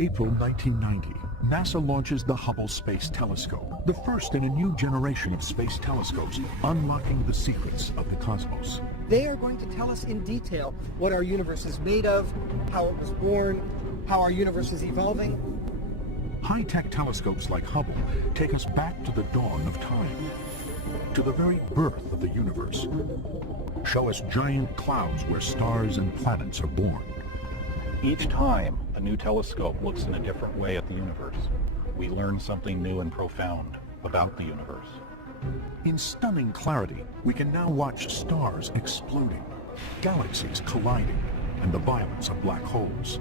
April 1990, NASA launches the Hubble Space Telescope, the first in a new generation of space telescopes, unlocking the secrets of the cosmos. They are going to tell us in detail what our universe is made of, how it was born, how our universe is evolving. High-tech telescopes like Hubble take us back to the dawn of time, to the very birth of the universe. Show us giant clouds where stars and planets are born. Each time, a new telescope looks in a different way at the universe. We learn something new and profound about the universe. In stunning clarity, we can now watch stars exploding, galaxies colliding, and the violence of black holes.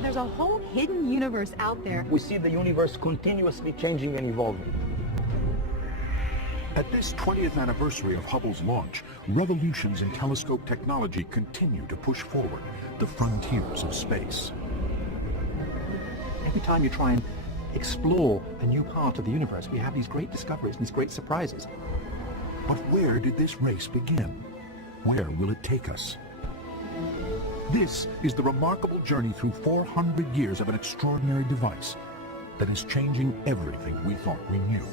There's a whole hidden universe out there. We see the universe continuously changing and evolving. At this 20th anniversary of Hubble's launch, revolutions in telescope technology continue to push forward the frontiers of space. Every time you try and explore a new part of the universe, we have these great discoveries and these great surprises. But where did this race begin? Where will it take us? This is the remarkable journey through 400 years of an extraordinary device that is changing everything we thought we knew.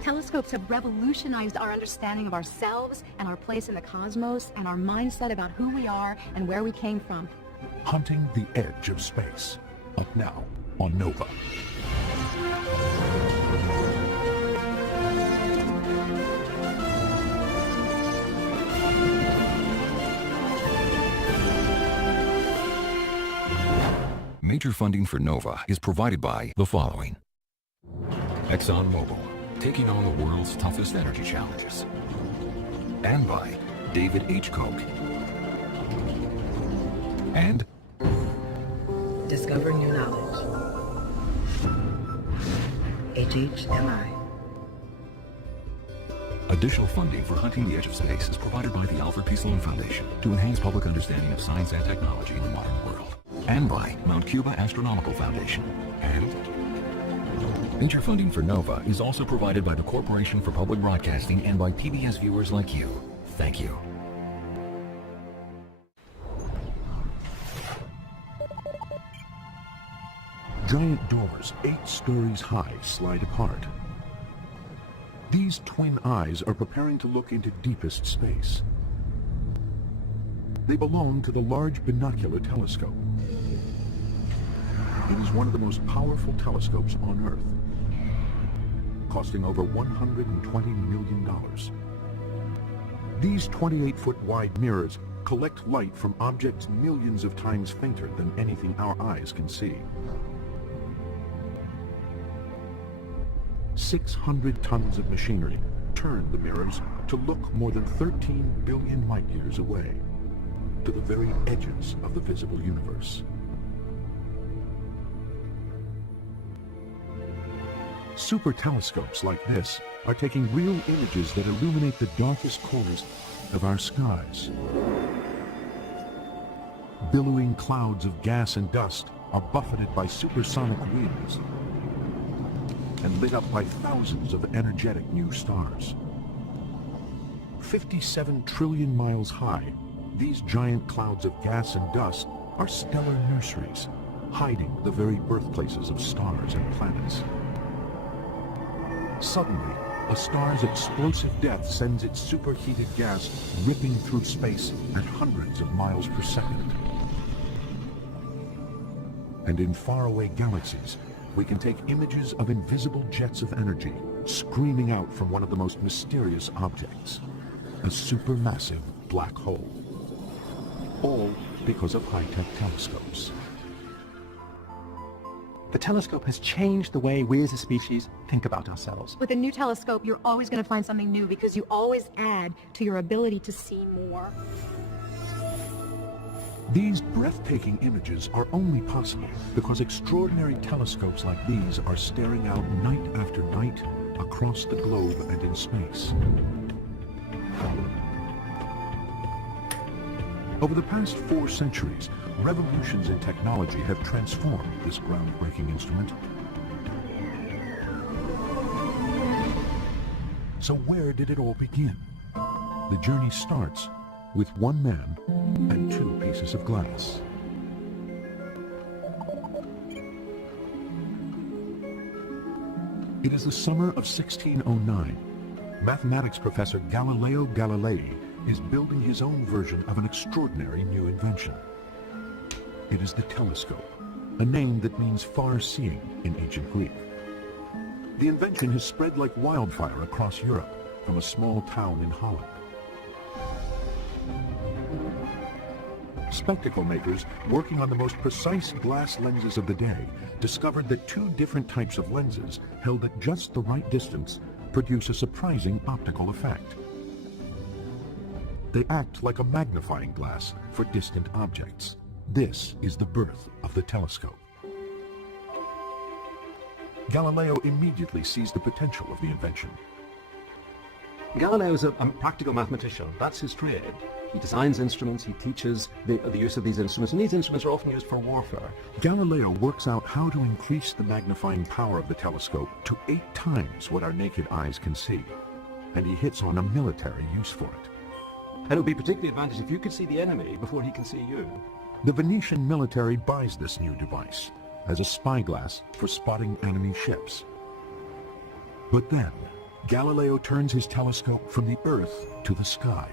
Telescopes have revolutionized our understanding of ourselves and our place in the cosmos and our mindset about who we are and where we came from. Hunting the edge of space. Up now on Nova. Major funding for Nova is provided by the following. ExxonMobil, taking on the world's toughest energy challenges. And by David H. Koch. And discover new knowledge. HHMI. additional funding for Hunting the Edge of Space is provided by the Alfred P. Sloan Foundation to enhance public understanding of science and technology in the modern world. And by Mount Cuba Astronomical Foundation. And major funding for NOVA is also provided by the Corporation for Public Broadcasting and by PBS viewers like you. Thank you. Giant doors 8 stories high slide apart. These twin eyes are preparing to look into deepest space. They belong to the Large Binocular Telescope. It is one of the most powerful telescopes on Earth, costing over $120 million. These 28-foot wide mirrors collect light from objects millions of times fainter than anything our eyes can see. 600 tons of machinery turn the mirrors to look more than 13 billion light years away, to the very edges of the visible universe. Super telescopes like this are taking real images that illuminate the darkest corners of our skies. Billowing clouds of gas and dust are buffeted by supersonic winds and lit up by thousands of energetic new stars. 57 trillion miles high, these giant clouds of gas and dust are stellar nurseries, hiding the very birthplaces of stars and planets. Suddenly, a star's explosive death sends its superheated gas ripping through space at hundreds of miles per second. And in faraway galaxies, we can take images of invisible jets of energy screaming out from one of the most mysterious objects, a supermassive black hole. All because of high-tech telescopes. The telescope has changed the way we as a species think about ourselves. With a new telescope, you're always going to find something new because you always add to your ability to see more. These breathtaking images are only possible because extraordinary telescopes like these are staring out night after night across the globe and in space. Over the past 4 centuries, revolutions in technology have transformed this groundbreaking instrument. So where did it all begin? The journey starts with one man and two pieces of glass. It is the summer of 1609. Mathematics professor Galileo Galilei is building his own version of an extraordinary new invention. It is the telescope, a name that means far-seeing in ancient Greek. The invention has spread like wildfire across Europe from a small town in Holland. Spectacle makers working on the most precise glass lenses of the day discovered that two different types of lenses held at just the right distance produce a surprising optical effect. They act like a magnifying glass for distant objects. This is the birth of the telescope. Galileo immediately sees the potential of the invention. Galileo is a practical mathematician. That's his trade. He designs instruments, he teaches the use of these instruments, and these instruments are often used for warfare. Galileo works out how to increase the magnifying power of the telescope to 8 times what our naked eyes can see, and he hits on a military use for it. And it would be particularly advantageous if you could see the enemy before he can see you. The Venetian military buys this new device as a spyglass for spotting enemy ships. But then, Galileo turns his telescope from the Earth to the sky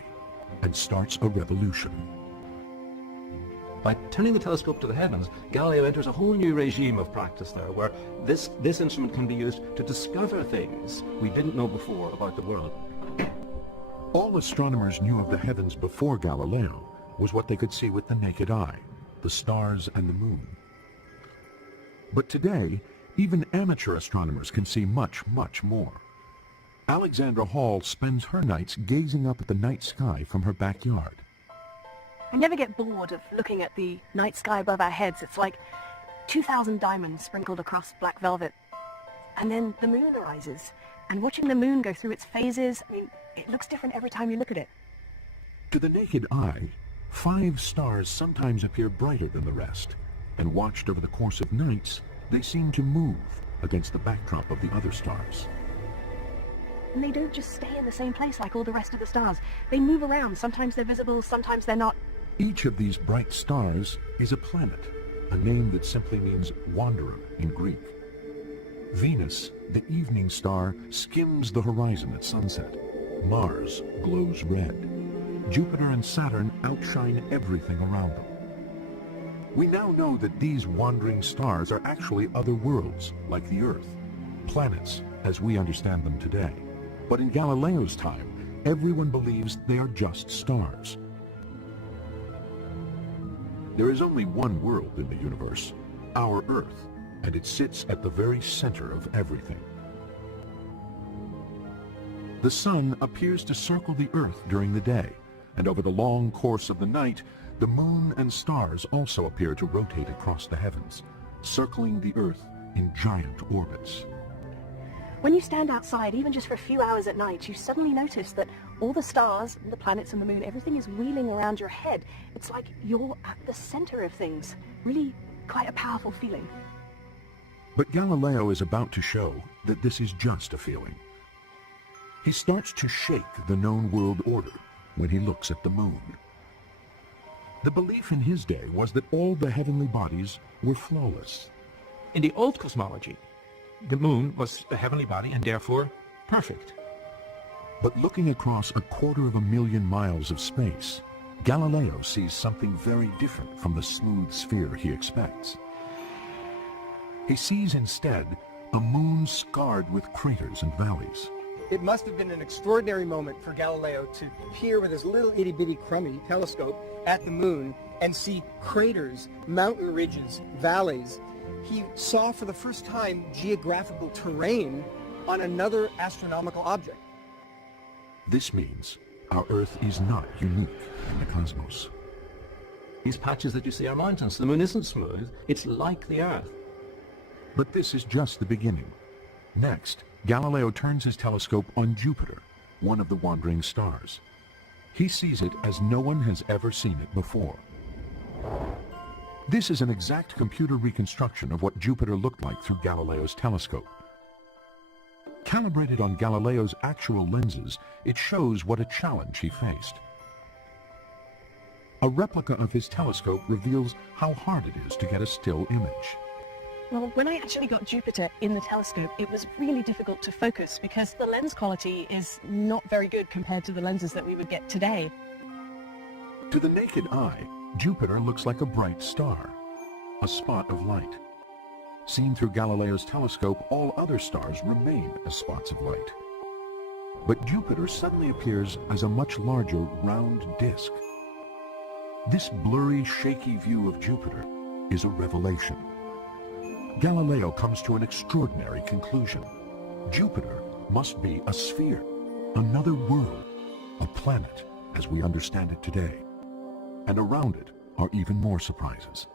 and starts a revolution. By turning the telescope to the heavens, Galileo enters a whole new regime of practice there, where this instrument can be used to discover things we didn't know before about the world. All astronomers knew of the heavens before Galileo was what they could see with the naked eye, the stars and the moon. But today, even amateur astronomers can see much, much more. Alexandra Hall spends her nights gazing up at the night sky from her backyard. I never get bored of looking at the night sky above our heads. It's like 2,000 diamonds sprinkled across black velvet. And then the moon arises, and watching the moon go through its phases, I mean, it looks different every time you look at it. To the naked eye, 5 stars sometimes appear brighter than the rest, and watched over the course of nights, they seem to move against the backdrop of the other stars. And they don't just stay in the same place like all the rest of the stars. They move around. Sometimes they're visible, sometimes they're not. Each of these bright stars is a planet, a name that simply means wanderer in Greek. Venus, the evening star, skims the horizon at sunset. Mars glows red. Jupiter and Saturn outshine everything around them. We now know that these wandering stars are actually other worlds, like the Earth, planets as we understand them today. But in Galileo's time, everyone believes they are just stars. There is only one world in the universe, our Earth, and it sits at the very center of everything. The sun appears to circle the Earth during the day, and over the long course of the night, the moon and stars also appear to rotate across the heavens, circling the Earth in giant orbits. When you stand outside, even just for a few hours at night, you suddenly notice that all the stars, the planets and the moon, everything is wheeling around your head. It's like you're at the center of things. Really quite a powerful feeling. But Galileo is about to show that this is just a feeling. He starts to shake the known world order when he looks at the moon. The belief in his day was that all the heavenly bodies were flawless. In the old cosmology, the moon was a heavenly body and therefore perfect. But looking across 250,000 miles of space, Galileo sees something very different from the smooth sphere he expects. He sees instead a moon scarred with craters and valleys. It must have been an extraordinary moment for Galileo to peer with his little itty-bitty crummy telescope at the moon and see craters, mountain ridges, valleys. He saw for the first time geographical terrain on another astronomical object. This means our Earth is not unique in the cosmos. These patches that you see are mountains. The moon isn't smooth. It's like the Earth. But this is just the beginning. Next, Galileo turns his telescope on Jupiter, one of the wandering stars. He sees it as no one has ever seen it before. This is an exact computer reconstruction of what Jupiter looked like through Galileo's telescope. Calibrated on Galileo's actual lenses, it shows what a challenge he faced. A replica of his telescope reveals how hard it is to get a still image. Well, when I actually got Jupiter in the telescope, it was really difficult to focus because the lens quality is not very good compared to the lenses that we would get today. To the naked eye, Jupiter looks like a bright star, a spot of light. Seen through Galileo's telescope, all other stars remain as spots of light. But Jupiter suddenly appears as a much larger round disk. This blurry, shaky view of Jupiter is a revelation. Galileo comes to an extraordinary conclusion. Jupiter must be a sphere, another world, a planet as we understand it today. And around it are even more surprises.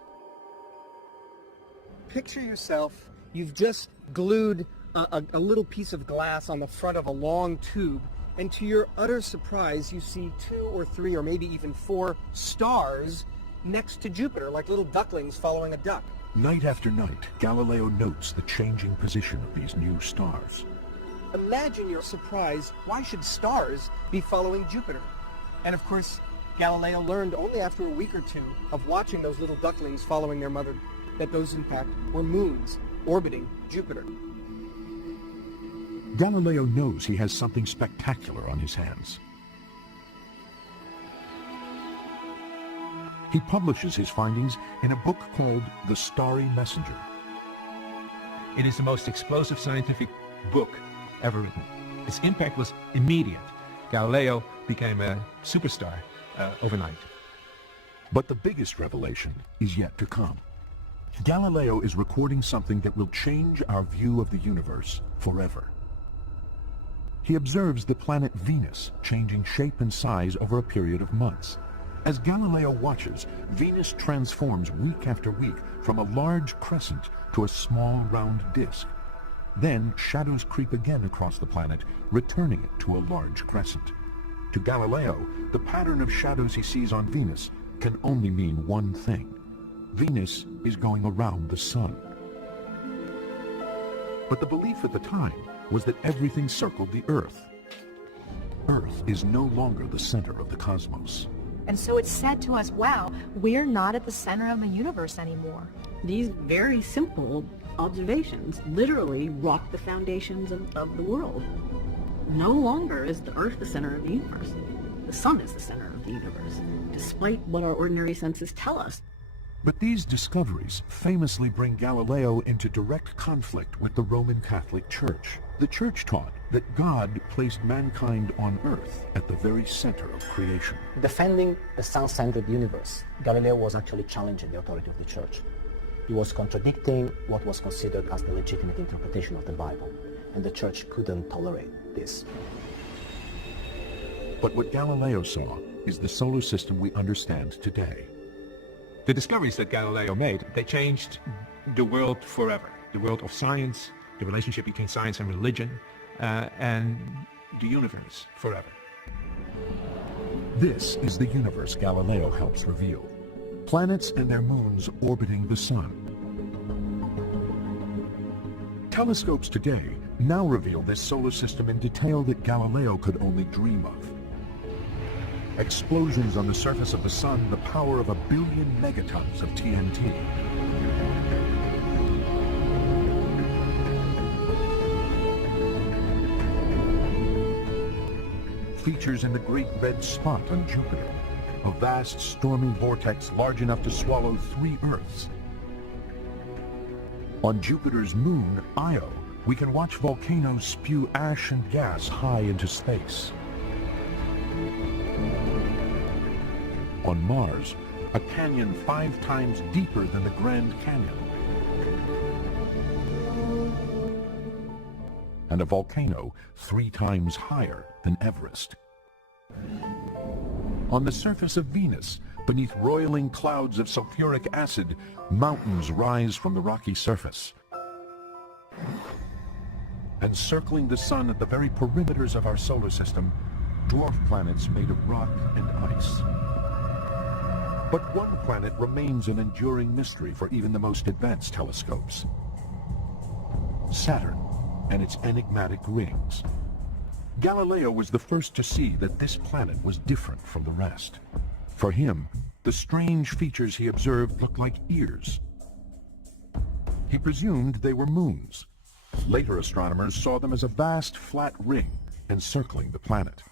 Picture yourself, you've just glued a little piece of glass on the front of a long tube, and to your utter surprise, you see 2 or 3 or maybe even 4 stars next to Jupiter, like little ducklings following a duck. Night after night, Galileo notes the changing position of these new stars. Imagine your surprise. Why should stars be following Jupiter? And of course, Galileo learned only after a week or 2 of watching those little ducklings following their mother that those in fact were moons orbiting Jupiter. Galileo knows he has something spectacular on his hands. He publishes his findings in a book called The Starry Messenger. It is the most explosive scientific book ever written. Its impact was immediate. Galileo became a superstar overnight. But the biggest revelation is yet to come. Galileo is recording something that will change our view of the universe forever. He observes the planet Venus changing shape and size over a period of months. As Galileo watches, Venus transforms week after week from a large crescent to a small round disk. Then shadows creep again across the planet, returning it to a large crescent. To Galileo, the pattern of shadows he sees on Venus can only mean one thing. Venus is going around the sun. But the belief at the time was that everything circled the Earth. Earth is no longer the center of the cosmos. And so it's said to us, wow, we're not at the center of the universe anymore. These very simple observations literally rock the foundations of the world. No longer is the Earth the center of the universe. The sun is the center of the universe, despite what our ordinary senses tell us. But these discoveries famously bring Galileo into direct conflict with the Roman Catholic Church. The Church taught that God placed mankind on Earth at the very center of creation. Defending the sun-centered universe, Galileo was actually challenging the authority of the Church. He was contradicting what was considered as the legitimate interpretation of the Bible, and the Church couldn't tolerate this. But what Galileo saw is the solar system we understand today. The discoveries that Galileo made, they changed the world forever. The world of science, the relationship between science and religion, and the universe forever. This is the universe Galileo helps reveal. Planets and their moons orbiting the sun. Telescopes today now reveal this solar system in detail that Galileo could only dream of. Explosions on the surface of the sun, the power of 1 billion megatons of TNT. Features in the Great Red Spot on Jupiter, a vast stormy vortex large enough to swallow 3 Earths. On Jupiter's moon, Io, we can watch volcanoes spew ash and gas high into space. On Mars, a canyon 5 times deeper than the Grand Canyon. And a volcano 3 times higher than Everest. On the surface of Venus, beneath roiling clouds of sulfuric acid, mountains rise from the rocky surface. And circling the sun at the very perimeters of our solar system, dwarf planets made of rock and ice. But one planet remains an enduring mystery for even the most advanced telescopes. Saturn and its enigmatic rings. Galileo was the first to see that this planet was different from the rest. For him, The strange features he observed looked like ears. He presumed they were moons. Later astronomers saw them as a vast flat ring encircling the planet.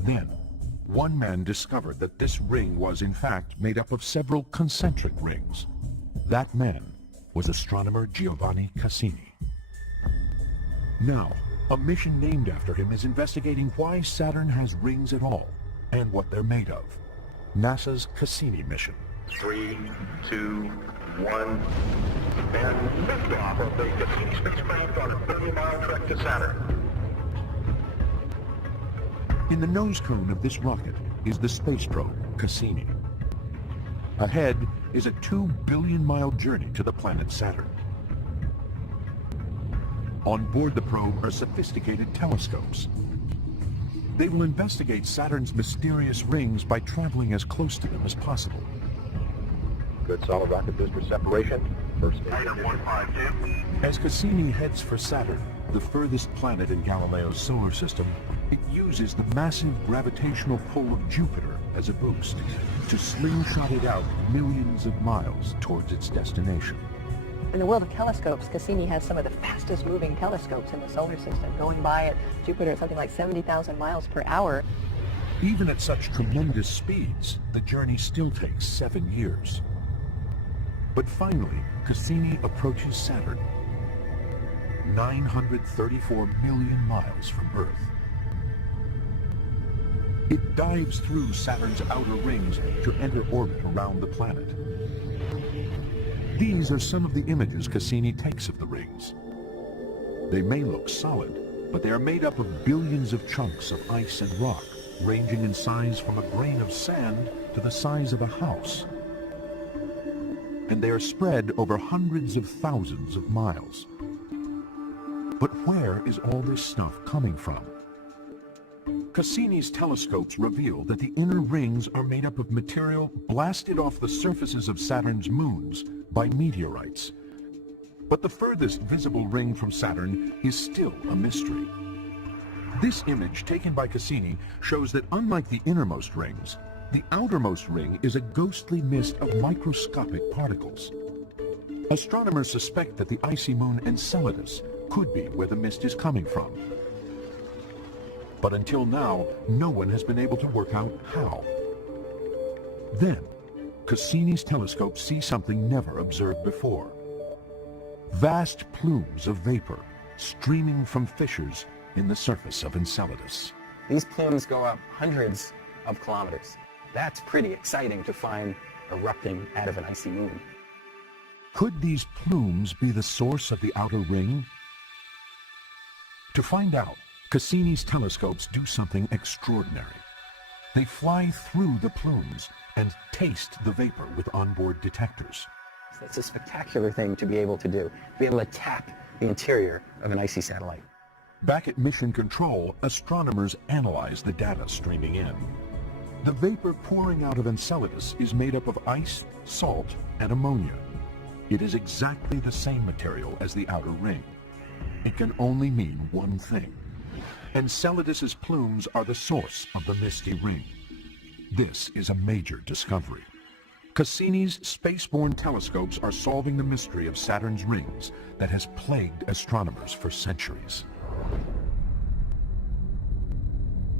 Then, one man discovered that this ring was in fact made up of several concentric rings. That man was astronomer Giovanni Cassini. Now, a mission named after him is investigating why Saturn has rings at all and what they're made of. NASA's Cassini mission. 3, 2, 1, and liftoff of the Cassini spacecraft on a 30-mile trek to Saturn. In the nose cone of this rocket is the space probe, Cassini. Ahead is a 2 billion-mile journey to the planet Saturn. On board the probe are sophisticated telescopes. They will investigate Saturn's mysterious rings by traveling as close to them as possible. Good solid rocket booster separation. First item 152. As Cassini heads for Saturn, the furthest planet in Galileo's solar system, it uses the massive gravitational pull of Jupiter as a boost to slingshot it out millions of miles towards its destination. In the world of telescopes, Cassini has some of the fastest moving telescopes in the solar system, going by at Jupiter at something like 70,000 miles per hour. Even at such tremendous speeds, the journey still takes 7 years. But finally, Cassini approaches Saturn, 934 million miles from Earth. It dives through Saturn's outer rings to enter orbit around the planet. These are some of the images Cassini takes of the rings. They may look solid, but they are made up of billions of chunks of ice and rock, ranging in size from a grain of sand to the size of a house. And they are spread over hundreds of thousands of miles. But where is all this stuff coming from? Cassini's telescopes reveal that the inner rings are made up of material blasted off the surfaces of Saturn's moons by meteorites. But the furthest visible ring from Saturn is still a mystery. This image taken by Cassini shows that unlike the innermost rings, the outermost ring is a ghostly mist of microscopic particles. Astronomers suspect that the icy moon Enceladus could be where the mist is coming from. But until now, no one has been able to work out how. Then, Cassini's telescopes see something never observed before. Vast plumes of vapor streaming from fissures in the surface of Enceladus. These plumes go up hundreds of kilometers. That's pretty exciting to find erupting out of an icy moon. Could these plumes be the source of the outer ring? To find out, Cassini's telescopes do something extraordinary. They fly through the plumes and taste the vapor with onboard detectors. It's a spectacular thing to be able to do, to be able to tap the interior of an icy satellite. Back at Mission Control, astronomers analyze the data streaming in. The vapor pouring out of Enceladus is made up of ice, salt, and ammonia. It is exactly the same material as the outer ring. It can only mean one thing. Enceladus's plumes are the source of the misty ring. This is a major discovery. Cassini's spaceborne telescopes are solving the mystery of Saturn's rings that has plagued astronomers for centuries.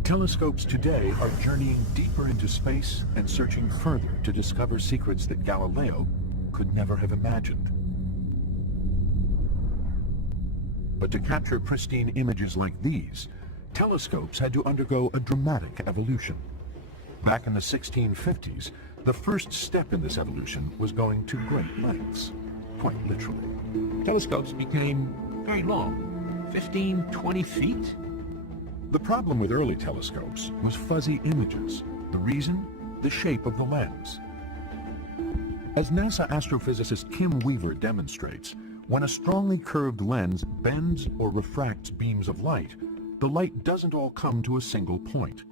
Telescopes today are journeying deeper into space and searching further to discover secrets that Galileo could never have imagined. But to capture pristine images like these, telescopes had to undergo a dramatic evolution. Back in the 1650s, the first step in this evolution was going to great lengths, quite literally. Telescopes became very long, 15, 20 feet. The problem with early telescopes was fuzzy images. The reason? The shape of the lens. As NASA astrophysicist Kim Weaver demonstrates, when a strongly curved lens bends or refracts beams of light, the light doesn't all come to a single point.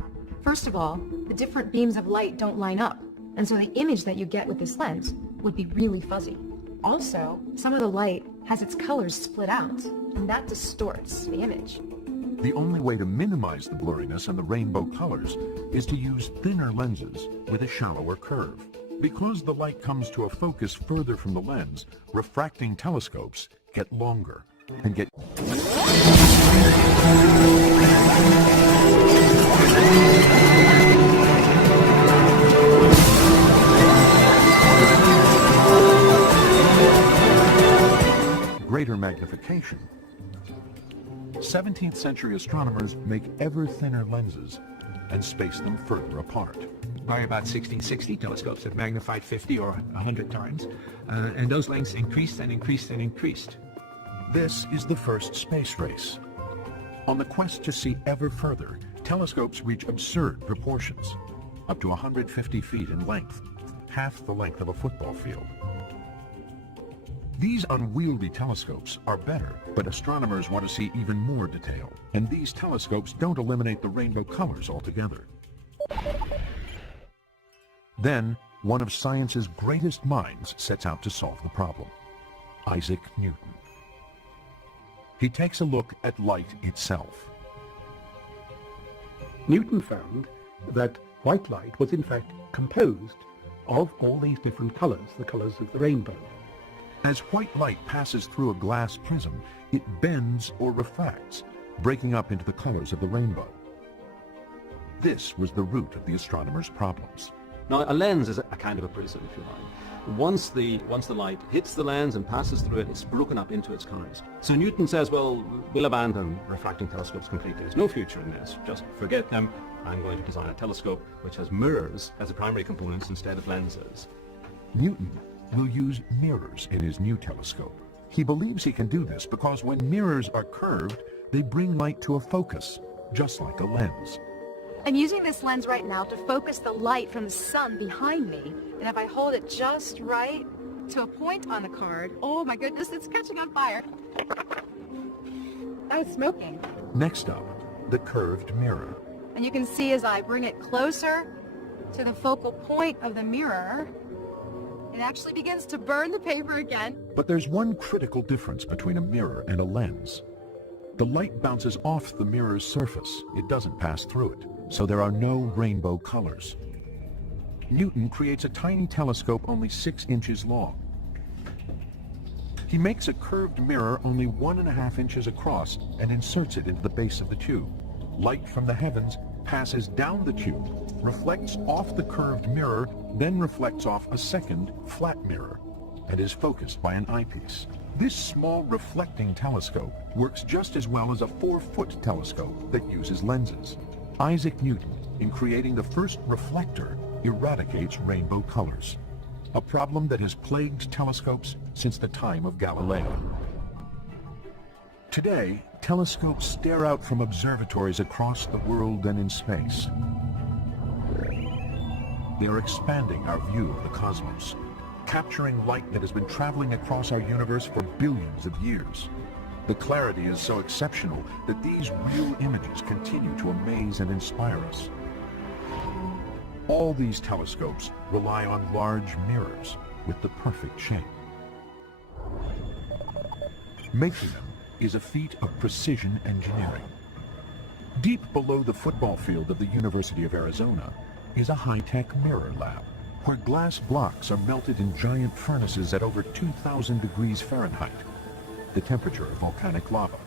First of all, the different beams of light don't line up, and so the image that you get with this lens would be really fuzzy. Also, some of the light has its colors split out, and that distorts the image. The only way to minimize the blurriness and the rainbow colors is to use thinner lenses with a shallower curve. Because the light comes to a focus further from the lens, refracting telescopes get longer and get greater magnification. 17th century astronomers make ever thinner lenses and space them further apart. By about 1660, telescopes have magnified 50 or 100 times, and those lengths increased and increased and increased. This is the first space race. On the quest to see ever further, telescopes reach absurd proportions, up to 150 feet in length, half the length of a football field. These unwieldy telescopes are better, but astronomers want to see even more detail, and these telescopes don't eliminate the rainbow colors altogether. Then, one of science's greatest minds sets out to solve the problem: Isaac Newton. He takes a look at light itself. Newton found that white light was in fact composed of all these different colors, the colors of the rainbow. As white light passes through a glass prism, it bends or refracts, breaking up into the colors of the rainbow. This was the root of the astronomers' problems. Now, a lens is a kind of a prism, if you like. Once the light hits the lens and passes through it, it's broken up into its colors. So Newton says, well, we'll abandon refracting telescopes completely. There's no future in this. Just forget them. I'm going to design a telescope which has mirrors as the primary components instead of lenses. Newton will use mirrors in his new telescope. He believes he can do this because when mirrors are curved, they bring light to a focus, just like a lens. I'm using this lens right now to focus the light from the sun behind me, and if I hold it just right to a point on the card, oh my goodness, it's catching on fire. That was smoking. Next up, the curved mirror. And you can see as I bring it closer to the focal point of the mirror, it actually begins to burn the paper again. But there's one critical difference between a mirror and a lens. The light bounces off the mirror's surface. It doesn't pass through it, so there are no rainbow colors. Newton creates a tiny telescope only 6 inches long. He makes a curved mirror only 1.5 inches across and inserts it into the base of the tube. Light from the heavens passes down the tube, reflects off the curved mirror, then reflects off a second flat mirror, and is focused by an eyepiece. This small reflecting telescope works just as well as a 4-foot telescope that uses lenses. Isaac Newton, in creating the first reflector, eradicates rainbow colors, a problem that has plagued telescopes since the time of Galileo. Today, telescopes stare out from observatories across the world and in space. They are expanding our view of the cosmos, capturing light that has been traveling across our universe for billions of years. The clarity is so exceptional that these real images continue to amaze and inspire us. All these telescopes rely on large mirrors with the perfect shape. Making them is a feat of precision engineering. Deep below the football field of the University of Arizona is a high-tech mirror lab, where glass blocks are melted in giant furnaces at over 2,000 degrees Fahrenheit, the temperature of volcanic lava.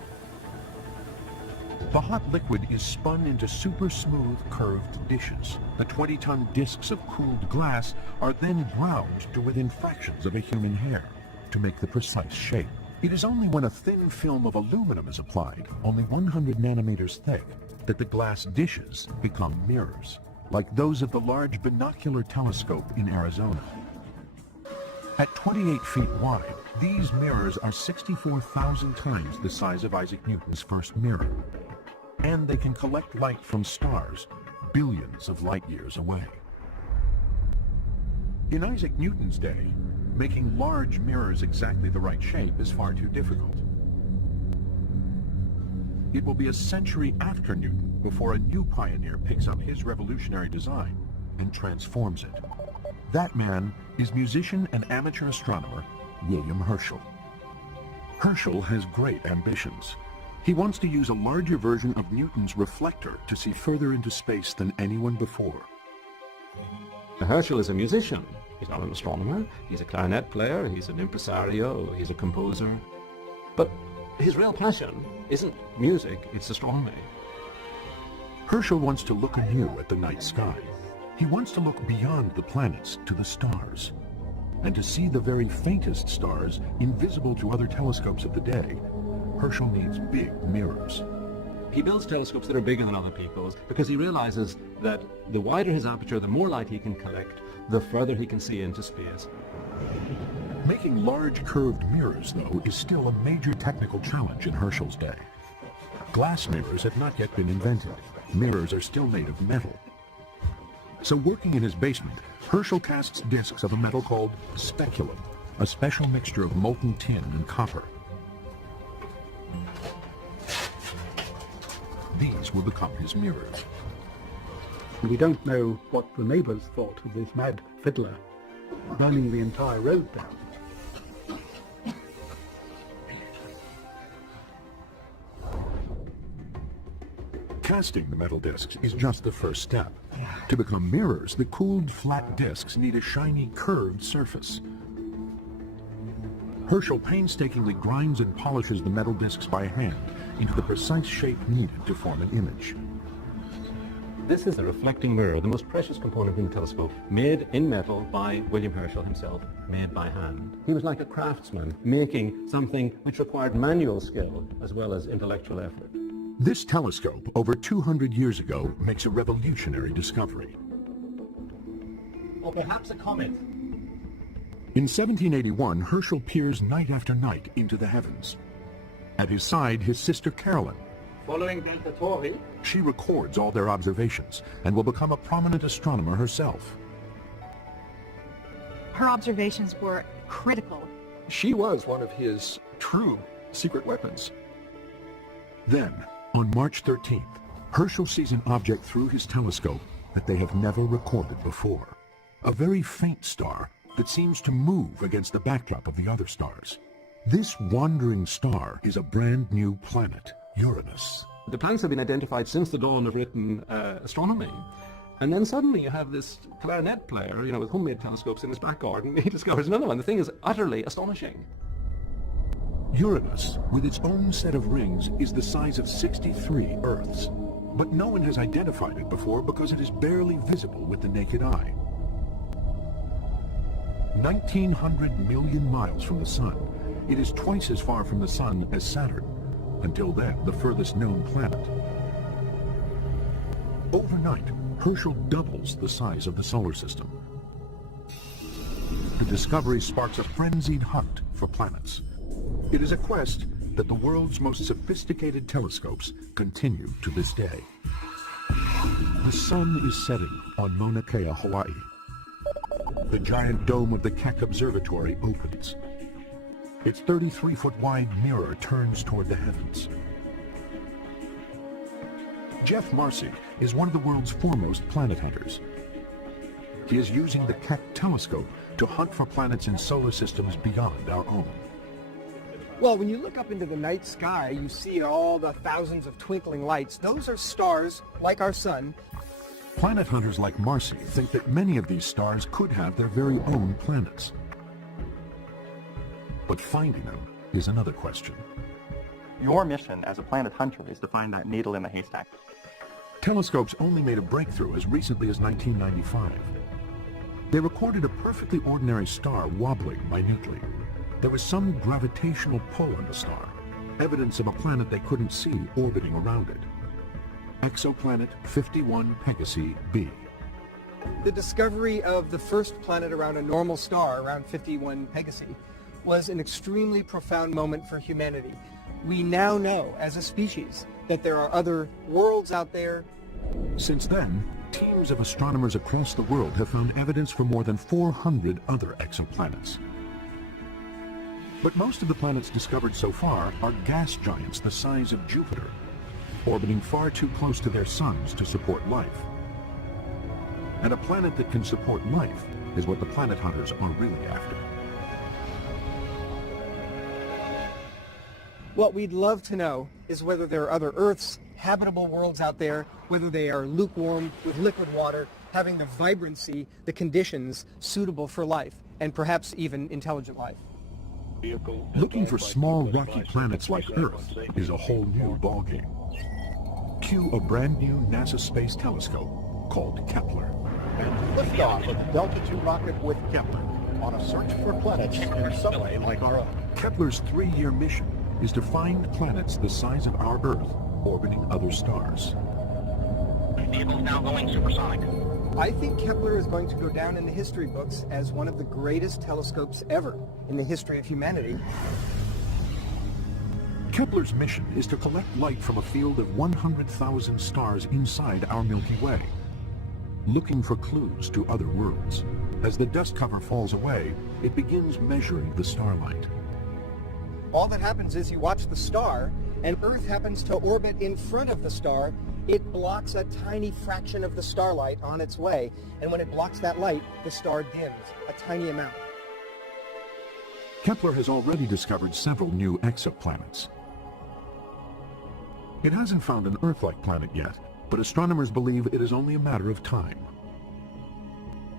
The hot liquid is spun into super smooth curved dishes. The 20-ton discs of cooled glass are then ground to within fractions of a human hair to make the precise shape. It is only when a thin film of aluminum is applied, only 100 nanometers thick, that the glass dishes become mirrors, like those of the large binocular telescope in Arizona. At 28 feet wide, these mirrors are 64,000 times the size of Isaac Newton's first mirror. And they can collect light from stars billions of light years away. In Isaac Newton's day, making large mirrors exactly the right shape is far too difficult. It will be a century after Newton before a new pioneer picks up his revolutionary design and transforms it. That man is musician and amateur astronomer William Herschel. Herschel has great ambitions. He wants to use a larger version of Newton's reflector to see further into space than anyone before. Herschel is a musician. He's not an astronomer. He's a clarinet player. He's an impresario. He's a composer. But his real passion isn't music, it's astronomy. Herschel wants to look anew at the night sky. He wants to look beyond the planets to the stars, and to see the very faintest stars invisible to other telescopes of the day. Herschel needs big mirrors. He builds telescopes that are bigger than other people's because he realizes that the wider his aperture, the more light he can collect, the further he can see into space. Making large curved mirrors, though, is still a major technical challenge in Herschel's day. Glass mirrors have not yet been invented. Mirrors are still made of metal. So working in his basement, Herschel casts discs of a metal called speculum, a special mixture of molten tin and copper. These will become his mirrors. We don't know what the neighbours thought of this mad fiddler burning the entire road down. Casting the metal discs is just the first step. To become mirrors, the cooled flat discs need a shiny curved surface. Herschel painstakingly grinds and polishes the metal discs by hand into the precise shape needed to form an image. This is a reflecting mirror, the most precious component in the telescope, made in metal by William Herschel himself, made by hand. He was like a craftsman, making something which required manual skill as well as intellectual effort. This telescope, over 200 years ago, makes a revolutionary discovery. Or perhaps a comet. In 1781, Herschel peers night after night into the heavens. At his side, his sister Carolyn. Following Delta Tauri, she records all their observations and will become a prominent astronomer herself. Her observations were critical. She was one of his true secret weapons. Then, on March 13th, Herschel sees an object through his telescope that they have never recorded before. A very faint star that seems to move against the backdrop of the other stars. This wandering star is a brand new planet, Uranus. The planets have been identified since the dawn of written astronomy. And then suddenly you have this clarinet player, with homemade telescopes in his back garden. He discovers another one. The thing is utterly astonishing. Uranus, with its own set of rings, is the size of 63 Earths. But no one has identified it before because it is barely visible with the naked eye. 1,900 million miles from the Sun, it is twice as far from the Sun as Saturn. Until then, the furthest known planet. Overnight, Herschel doubles the size of the solar system. The discovery sparks a frenzied hunt for planets. It is a quest that the world's most sophisticated telescopes continue to this day. The sun is setting on Mauna Kea, Hawaii. The giant dome of the Keck Observatory opens. Its 33-foot wide mirror turns toward the heavens. Jeff Marcy is one of the world's foremost planet hunters. He is using the Keck telescope to hunt for planets in solar systems beyond our own. Well, when you look up into the night sky, you see all the thousands of twinkling lights. Those are stars, like our sun. Planet hunters like Marcy think that many of these stars could have their very own planets. But finding them is another question. Your mission as a planet hunter is to find that needle in the haystack. Telescopes only made a breakthrough as recently as 1995. They recorded a perfectly ordinary star wobbling minutely. There was some gravitational pull on the star, evidence of a planet they couldn't see orbiting around it. Exoplanet 51 Pegasi b. The discovery of the first planet around a normal star, around 51 Pegasi, was an extremely profound moment for humanity. We now know, as a species, that there are other worlds out there. Since then, teams of astronomers across the world have found evidence for more than 400 other exoplanets. But most of the planets discovered so far are gas giants the size of Jupiter, orbiting far too close to their suns to support life. And a planet that can support life is what the planet hunters are really after. What we'd love to know is whether there are other Earths, habitable worlds out there, whether they are lukewarm with liquid water, having the vibrancy, the conditions suitable for life, and perhaps even intelligent life. Looking for small rocky planets like Earth is a whole new ballgame. Cue a brand new NASA space telescope called Kepler. And liftoff of the Delta II rocket with Kepler on a search for planets in some way like our own. Kepler's 3-year mission is to find planets the size of our Earth orbiting other stars. Vehicle's now going supersonic. I think Kepler is going to go down in the history books as one of the greatest telescopes ever in the history of humanity. Kepler's mission is to collect light from a field of 100,000 stars inside our Milky Way, looking for clues to other worlds. As the dust cover falls away, it begins measuring the starlight. All that happens is you watch the star, and Earth happens to orbit in front of the star. It blocks a tiny fraction of the starlight on its way, and when it blocks that light, the star dims a tiny amount. Kepler has already discovered several new exoplanets. It hasn't found an Earth-like planet yet, but astronomers believe it is only a matter of time.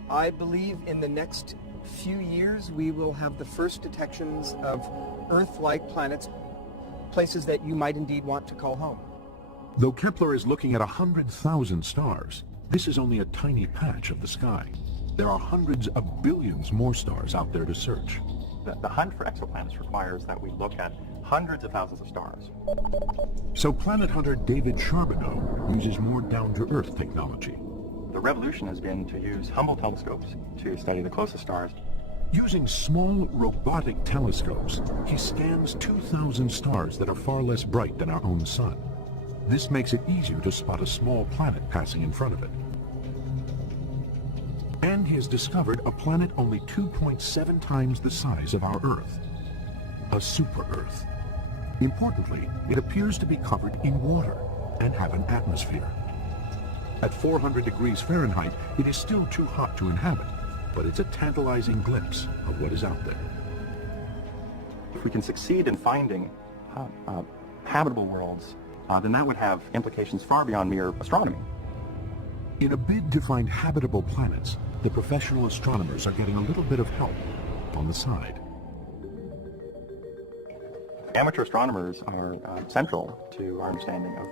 I believe in the next few years we will have the first detections of Earth-like planets, places that you might indeed want to call home. Though Kepler is looking at 100,000 stars, this is only a tiny patch of the sky. There are hundreds of billions more stars out there to search. The hunt for exoplanets requires that we look at hundreds of thousands of stars. So planet hunter David Charbonneau uses more down-to-earth technology. The revolution has been to use Hubble telescopes to study the closest stars. Using small robotic telescopes, he scans 2,000 stars that are far less bright than our own sun. This makes it easier to spot a small planet passing in front of it. And he has discovered a planet only 2.7 times the size of our Earth. A super-Earth. Importantly, it appears to be covered in water and have an atmosphere. At 400 degrees Fahrenheit, it is still too hot to inhabit, but it's a tantalizing glimpse of what is out there. If we can succeed in finding habitable worlds, then that would have implications far beyond mere astronomy. In a bid to find habitable planets, the professional astronomers are getting a little bit of help on the side. Amateur astronomers are central to our understanding of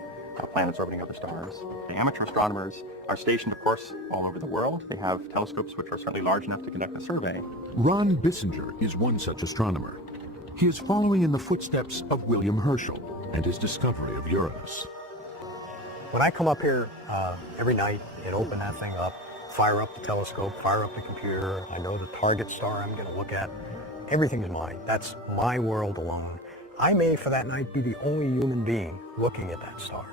planets orbiting other stars. The amateur astronomers are stationed, of course, all over the world. They have telescopes which are certainly large enough to conduct a survey. Ron Bissinger is one such astronomer. He is following in the footsteps of William Herschel and his discovery of Uranus. When I come up here every night and open that thing up, fire up the telescope, fire up the computer, I know the target star I'm going to look at. Everything is mine. That's my world alone. I may, for that night, be the only human being looking at that star.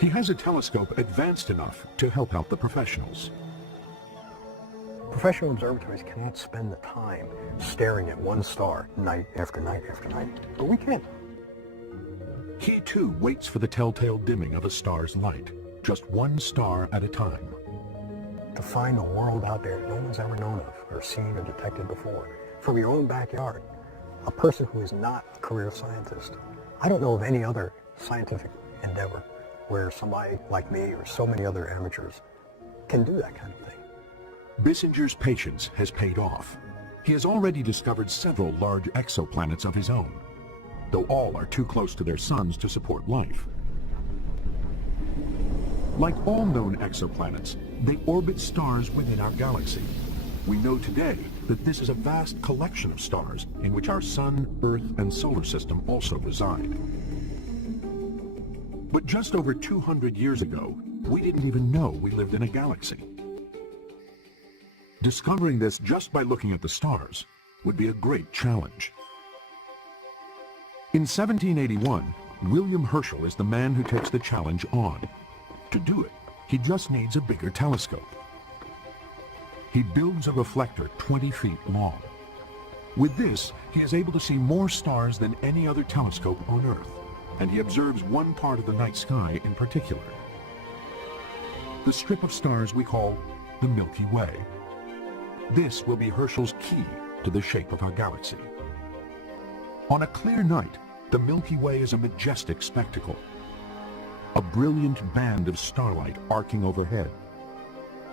He has a telescope advanced enough to help out the professionals. Professional observatories cannot spend the time staring at one star night after night after night, but we can. He too waits for the telltale dimming of a star's light, just one star at a time. To find a world out there no one's ever known of or seen or detected before, from your own backyard, a person who is not a career scientist. I don't know of any other scientific endeavor where somebody like me or so many other amateurs can do that kind of thing. Bissinger's patience has paid off. He has already discovered several large exoplanets of his own, though all are too close to their suns to support life. Like all known exoplanets, they orbit stars within our galaxy. We know today that this is a vast collection of stars in which our Sun, Earth, and solar system also reside. But just over 200 years ago, we didn't even know we lived in a galaxy. Discovering this just by looking at the stars would be a great challenge. In 1781, William Herschel is the man who takes the challenge on. To do it, he just needs a bigger telescope. He builds a reflector 20 feet long. With this, he is able to see more stars than any other telescope on Earth, and he observes one part of the night sky in particular. The strip of stars we call the Milky Way. This will be Herschel's key to the shape of our galaxy. On a clear night, The Milky Way is a majestic spectacle. A brilliant band of starlight arcing overhead.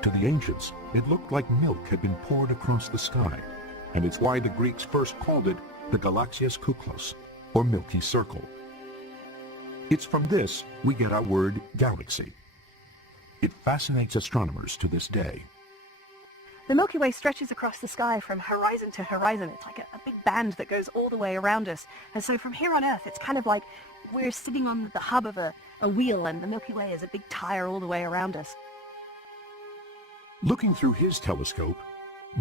To the ancients, it looked like milk had been poured across the sky, and it's why the Greeks first called it the Galaxias Kuklos, or Milky Circle. It's from this we get our word galaxy. It fascinates astronomers to this day. The Milky Way stretches across the sky from horizon to horizon. It's like a big band that goes all the way around us. And so from here on Earth, it's kind of like we're sitting on the hub of a wheel, and the Milky Way is a big tire all the way around us. Looking through his telescope,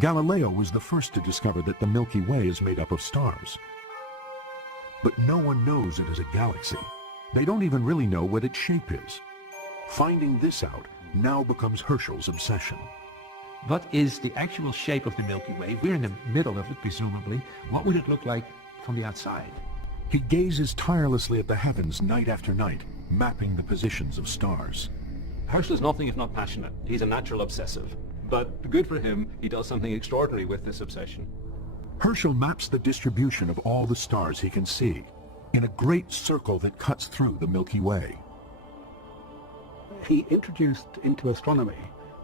Galileo was the first to discover that the Milky Way is made up of stars. But no one knows it is a galaxy. They don't even really know what its shape is. Finding this out now becomes Herschel's obsession. What is the actual shape of the Milky Way? We're in the middle of it, presumably. What would it look like from the outside? He gazes tirelessly at the heavens night after night, mapping the positions of stars. Herschel is nothing if not passionate. He's a natural obsessive. But good for him, he does something extraordinary with this obsession. Herschel maps the distribution of all the stars he can see in a great circle that cuts through the Milky Way. He introduced into astronomy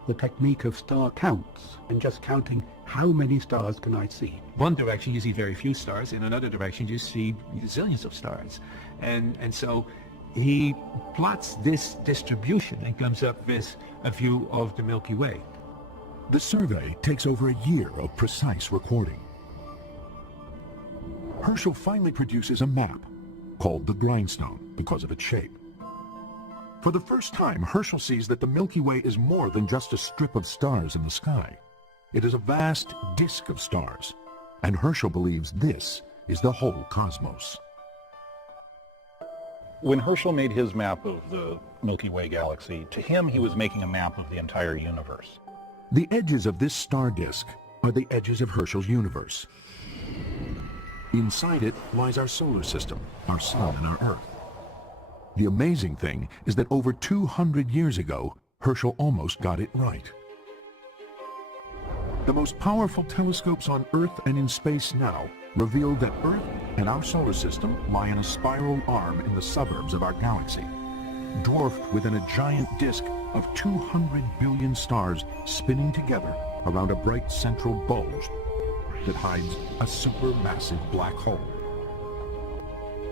the technique of star counts and just counting how many stars can I see. One direction you see very few stars, in another direction you see zillions of stars. And so he plots this distribution and comes up with a view of the Milky Way. The survey takes over a year of precise recording. Herschel finally produces a map called the grindstone because of its shape. For the first time, Herschel sees that the Milky Way is more than just a strip of stars in the sky. It is a vast disk of stars, and Herschel believes this is the whole cosmos. When Herschel made his map of the Milky Way galaxy, to him he was making a map of the entire universe. The edges of this star disk are the edges of Herschel's universe. Inside it lies our solar system, our sun and our Earth. The amazing thing is that over 200 years ago, Herschel almost got it right. The most powerful telescopes on Earth and in space now reveal that Earth and our solar system lie in a spiral arm in the suburbs of our galaxy, dwarfed within a giant disk of 200 billion stars spinning together around a bright central bulge that hides a supermassive black hole.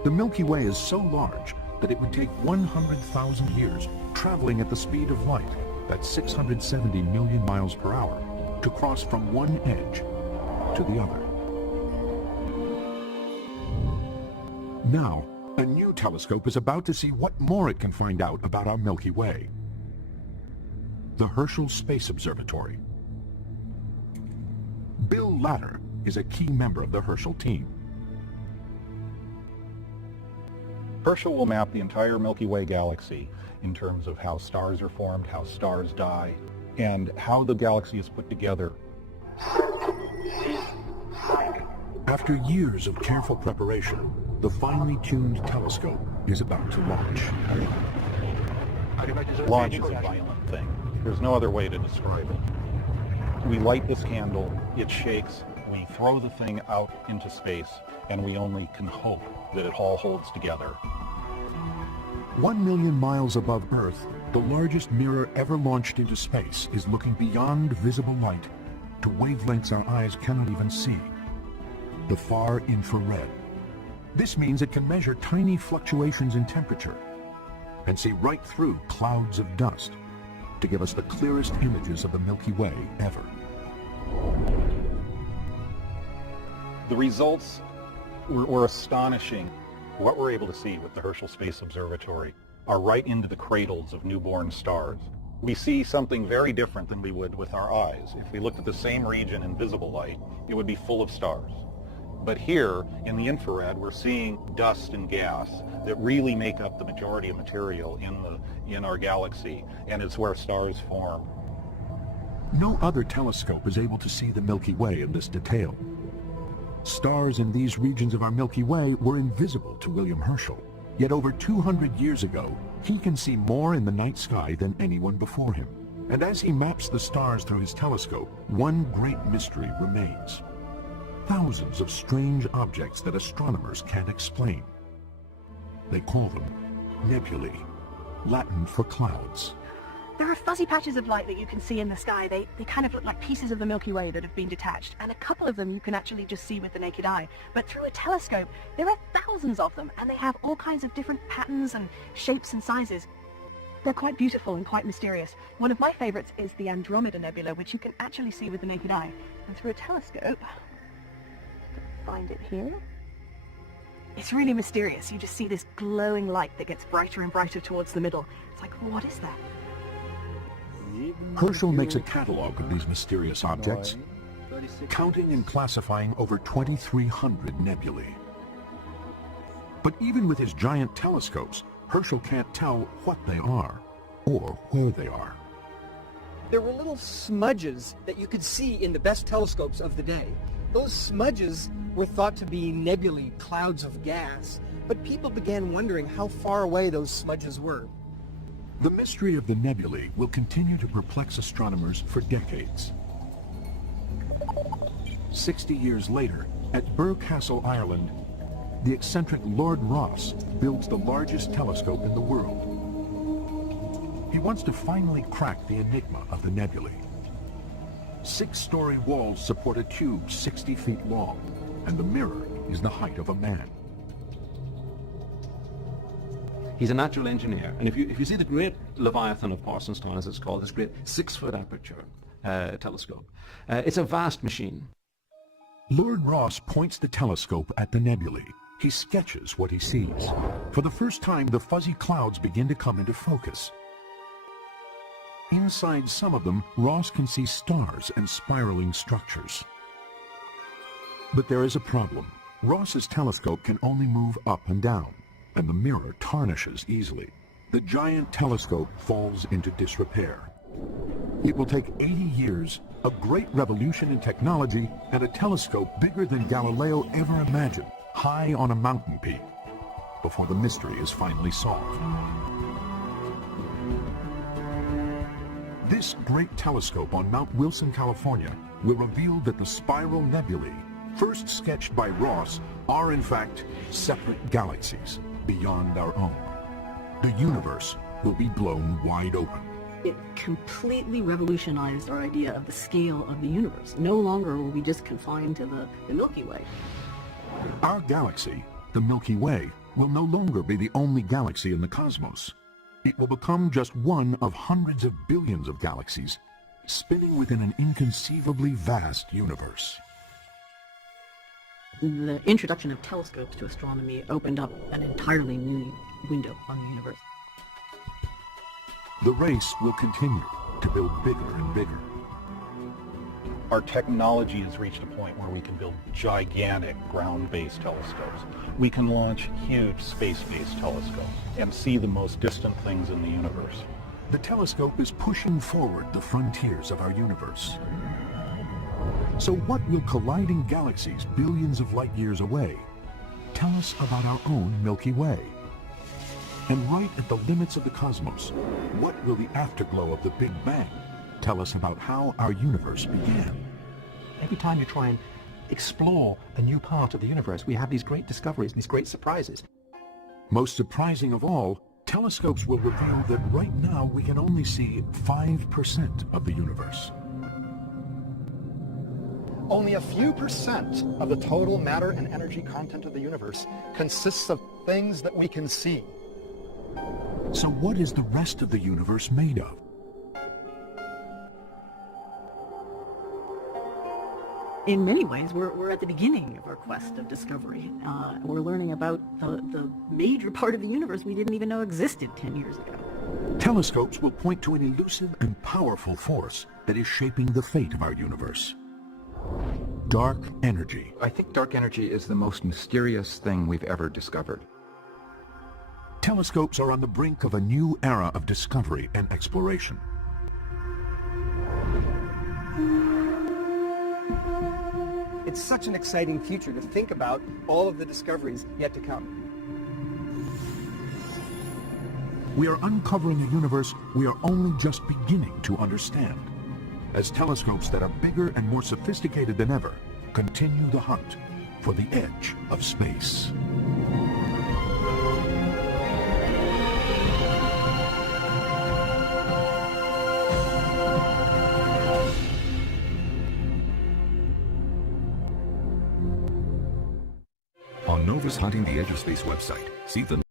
The Milky Way is so large that it would take 100,000 years traveling at the speed of light, that's 670 million miles per hour, to cross from one edge to the other. Now, a new telescope is about to see what more it can find out about our Milky Way. The Herschel Space Observatory. Bill Latter is a key member of the Herschel team. Herschel will map the entire Milky Way galaxy in terms of how stars are formed, how stars die, and how the galaxy is put together. After years of careful preparation, the finely tuned telescope is about to launch. Launch is a violent thing. There's no other way to describe it. We light this candle, it shakes, we throw the thing out into space, and we only can hope that it all holds together. 1 million miles above Earth, the largest mirror ever launched into space is looking beyond visible light to wavelengths our eyes cannot even see. The far infrared. This means it can measure tiny fluctuations in temperature and see right through clouds of dust to give us the clearest images of the Milky Way ever. The results were astonishing. What we're able to see with the Herschel Space Observatory are right into the cradles of newborn stars. We see something very different than we would with our eyes. If we looked at the same region in visible light, it would be full of stars. But here, in the infrared, we're seeing dust and gas that really make up the majority of material in our galaxy, and it's where stars form. No other telescope is able to see the Milky Way in this detail. Stars in these regions of our Milky Way were invisible to William Herschel. Yet over 200 years ago, he can see more in the night sky than anyone before him. And as he maps the stars through his telescope, one great mystery remains. Thousands of strange objects that astronomers can't explain. They call them nebulae, Latin for clouds. There are fuzzy patches of light that you can see in the sky. They kind of look like pieces of the Milky Way that have been detached, and a couple of them you can actually just see with the naked eye. But through a telescope, there are thousands of them, and they have all kinds of different patterns and shapes and sizes. They're quite beautiful and quite mysterious. One of my favorites is the Andromeda Nebula, which you can actually see with the naked eye. And through a telescope, find it here. It's really mysterious. You just see this glowing light that gets brighter and brighter towards the middle. It's like, what is that? Herschel makes a catalog of these mysterious objects, counting and classifying over 2,300 nebulae. But even with his giant telescopes, Herschel can't tell what they are or where they are. There were little smudges that you could see in the best telescopes of the day. Those smudges were thought to be nebulae, clouds of gas, but people began wondering how far away those smudges were. The mystery of the nebulae will continue to perplex astronomers for decades. 60 years later, at Burgh Castle, Ireland, the eccentric Lord Rosse builds the largest telescope in the world. He wants to finally crack the enigma of the nebulae. 6-story walls support a tube 60 feet long, and the mirror is the height of a man. He's a natural engineer, and if you see the great Leviathan of Parsonstown, as it's called, this great 6-foot aperture telescope, it's a vast machine. Lord Rosse points the telescope at the nebulae. He sketches what he sees. For the first time, the fuzzy clouds begin to come into focus. Inside some of them, Rosse can see stars and spiraling structures. But there is a problem. Rosse's telescope can only move up and down, and the mirror tarnishes easily. The giant telescope falls into disrepair. It will take 80 years, a great revolution in technology, and a telescope bigger than Galileo ever imagined, high on a mountain peak, before the mystery is finally solved. This great telescope on Mount Wilson, California, will reveal that the spiral nebulae, first sketched by Rosse, are in fact separate galaxies beyond our own. The universe will be blown wide open. It completely revolutionized our idea of the scale of the universe. No longer will we just confined to the Milky Way. Our galaxy, the Milky Way, will no longer be the only galaxy in the cosmos. It will become just one of hundreds of billions of galaxies, spinning within an inconceivably vast universe. The introduction of telescopes to astronomy opened up an entirely new window on the universe. The race will continue to build bigger and bigger. Our technology has reached a point where we can build gigantic ground-based telescopes. We can launch huge space-based telescopes and see the most distant things in the universe. The telescope is pushing forward the frontiers of our universe. So what will colliding galaxies billions of light years away tell us about our own Milky Way? And right at the limits of the cosmos, what will the afterglow of the Big Bang tell us about how our universe began? Every time you try and explore a new part of the universe, we have these great discoveries, these great surprises. Most surprising of all, telescopes will reveal that right now we can only see 5% of the universe. Only a few percent of the total matter and energy content of the universe consists of things that we can see. So what is the rest of the universe made of? In many ways, we're at the beginning of our quest of discovery. We're learning about the major part of the universe we didn't even know existed 10 years ago. Telescopes will point to an elusive and powerful force that is shaping the fate of our universe. Dark energy. I think dark energy is the most mysterious thing we've ever discovered. Telescopes are on the brink of a new era of discovery and exploration. It's such an exciting future to think about all of the discoveries yet to come. We are uncovering a universe we are only just beginning to understand, as telescopes that are bigger and more sophisticated than ever continue the hunt for the edge of space. On Nova's Hunting the Edge of Space website, see the